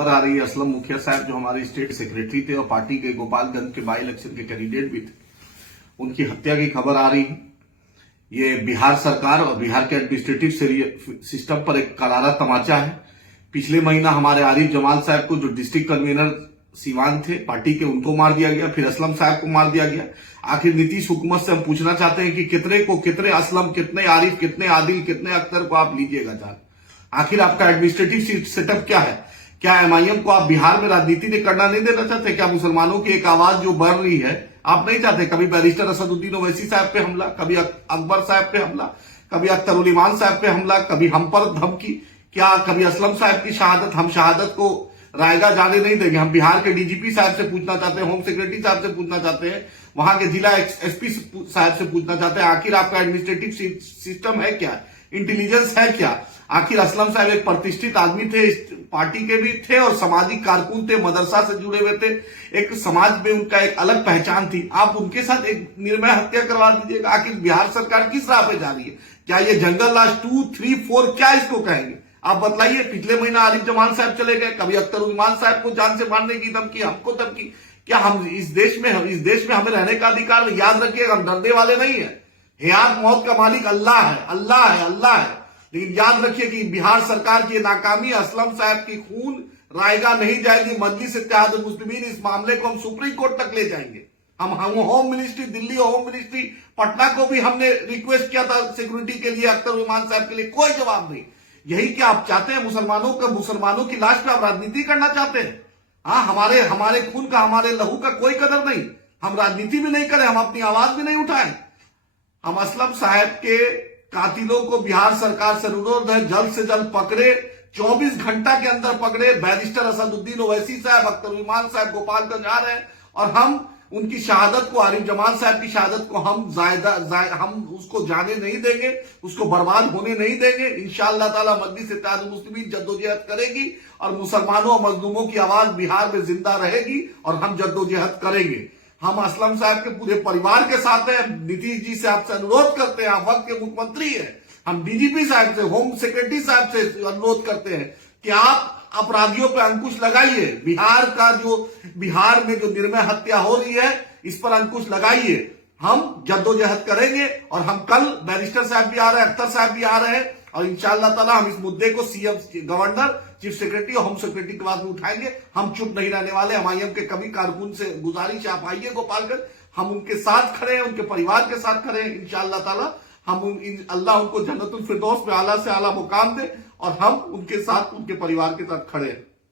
खबर आ रही है असलम मुखिया साहब जो हमारे स्टेट सेक्रेटरी थे और पार्टी के गोपालगंज के बाई इलेक्शन के कैंडिडेट भी थे, उनकी हत्या की खबर आ रही है। ये बिहार सरकार और बिहार के एडमिनिस्ट्रेटिव सिस्टम पर एक करारा तमाचा है। पिछले महीना हमारे आरिफ जमाल साहब को, जो डिस्ट्रिक्ट कन्वीनर सीवान थे पार्टी के, उनको मार दिया गया, फिर असलम साहब को मार दिया गया। आखिर नीतीश हुकूमत से हम पूछना चाहते हैं कि कितने असलम, कितने आरिफ, कितने आदिल, कितने अख्तर को आप लीजिएगा जान? आखिर आपका एडमिनिस्ट्रेटिव सेटअप क्या है? क्या एमआईएम को आप बिहार में राजनीति नहीं करना नहीं देना चाहते? क्या मुसलमानों की एक आवाज जो बढ़ रही है आप नहीं चाहते? कभी बैरिस्टर असदुद्दीन ओवैसी साहब पे हमला, कभी अकबर साहब पे हमला, कभी अख्तरुल ईमान साहब पे हमला, कभी हम पर धमकी, क्या कभी असलम साहब की शहादत? हम शहादत को रायगा जाने नहीं देंगे। हम बिहार के डीजीपी साहब से पूछना चाहते हैं, होम सेक्रेटरी साहब से पूछना चाहते हैं, वहां के जिला एसपी साहब से पूछना चाहते हैं, आखिर आपका एडमिनिस्ट्रेटिव सिस्टम है क्या? इंटेलिजेंस है क्या? आखिर असलम साहब एक प्रतिष्ठित आदमी थे, पार्टी के भी थे और सामाजिक कारकुन थे, मदरसा से जुड़े हुए थे, एक समाज में उनका एक अलग पहचान थी। आप उनके साथ एक निर्भय हत्या करवा दीजिएगा। आखिर बिहार सरकार किस राह पे जा रही है? क्या ये जंगल राज 2, 3, 4 क्या इसको कहेंगे? आप बतलाइए। पिछले महीना आरिफ जमान साहब चले गए, कभी अख्तरुल ईमान साहब को जान से मारने की धमकी, हमको धमकी। क्या हम इस देश में हमें रहने का अधिकार? याद रखिएगा, हम डरने वाले नहीं है। हयात मौत का मालिक अल्लाह है, अल्लाह है, अल्लाह है। लेकिन याद रखिए कि बिहार सरकार की नाकामी, असलम साहब की खून रायगा नहीं जाएगी। मजलिस इत्तेहादुल मुस्लिमीन इस मामले को हम सुप्रीम कोर्ट तक ले जाएंगे। हम home ministry Delhi, home ministry Patna को भी हमने रिक्वेस्ट किया था सिक्योरिटी के लिए, अख्तरुल ईमान साहब के लिए, कोई जवाब नहीं। यही क्या आप चाहते हैं? मुसलमानों की लाश पे आप राजनीति करना चाहते हैं? हाँ, हमारे खून का, हमारे लहू का कोई कदर नहीं। हम राजनीति भी नहीं करें, हम अपनी आवाज भी नहीं उठाएं। हम असलम साहब के कातिलों को बिहार सरकार से अनुरोध है, जल्द से जल्द पकड़े, 24 घंटा के अंदर पकड़े। बैरिस्टर असदुद्दीन ओवैसी साहब, अख्तरुल ईमान साहब गोपालगंज आ रहे हैं और हम उनकी शहादत को, आरिफ जमान साहब की शहादत को हम उसको जाने नहीं देंगे, उसको बर्बाद होने नहीं देंगे। इंशाअल्लाह ताला मजलिस इत्तेहादुल मुस्लिमीन जद्दोजहद करेगी और मुसलमानों और मजलूमों की आवाज बिहार में जिंदा रहेगी और हम जद्दोजहद करेंगे। हम असलम साहब के पूरे परिवार के साथ हैं। नीतीश जी से आपसे अनुरोध करते हैं, आप वक्त के मुख्यमंत्री हैं। हम डीजीपी साहब से, होम सेक्रेटरी साहब से अनुरोध करते हैं कि आप अपराधियों पर अंकुश लगाइए। बिहार में जो निर्भय हत्या हो रही है, इस पर अंकुश लगाइए। हम जद्दोजहद करेंगे और हम कल बैरिस्टर साहब भी आ रहे हैं, अख्तर साहब भी आ रहे हैं और इंशाअल्लाह ताला हम इस मुद्दे को सीएम, गवर्नर, चीफ सेक्रेटरी और होम सेक्रेटरी के बाद में उठाएंगे। हम चुप नहीं रहने वाले। एमआईएम के कभी कारकुन से गुजारिश है, आप आइए गोपालगंज, हम उनके साथ खड़े हैं, उनके परिवार के साथ खड़े हैं। इंशाअल्लाह ताला अल्लाह उनको जन्नतुल फिरदौस में आला से आला मुकाम दे और हम उनके साथ, उनके परिवार के साथ खड़े हैं।